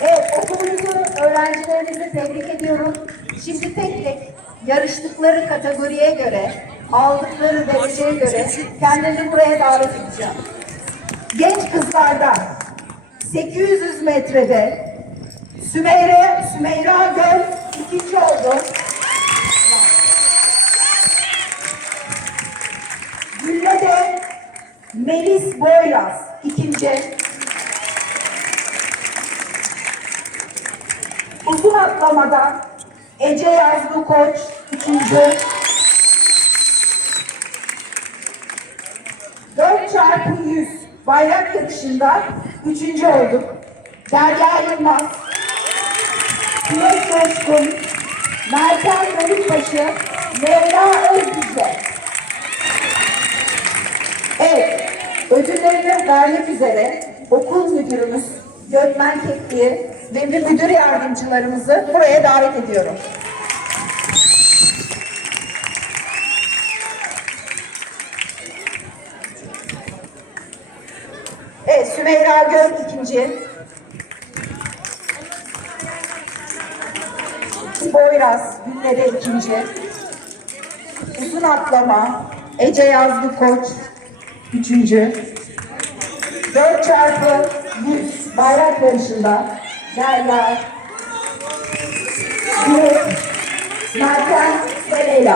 Evet, okulumuzu, öğrencilerimizi tebrik ediyorum. Şimdi tek tek yarıştıkları kategoriye göre, aldıkları dereceye göre kendilerini buraya davet edeceğim. Genç kızlarda 800 metrede Sümeyre, Sümeyra Göl ikinci oldu. Güllede Melis Boyraz ikinci. Uzun atlamada Ece Yazgı Koç üçüncü. 4 çarpı 100 bayrak yarışında üçüncü olduk. Derya Yılmaz, Dilek Coşkun, Meltem Bölükbaşı, Leyla Özgüzde. Evet, ödüllerini vermek üzere okul müdürümüz Gökmen Kekli'yi bir müdür yardımcılarımızı buraya davet ediyorum. Evet, Sümeyra Göl ikinci. Boyraz Güllere ikinci. Uzun atlama Ece Yazgı Koç üçüncü. 4 çarpı 100 bayrak yarışında Derya, Dilek, Meltem ve Leyla.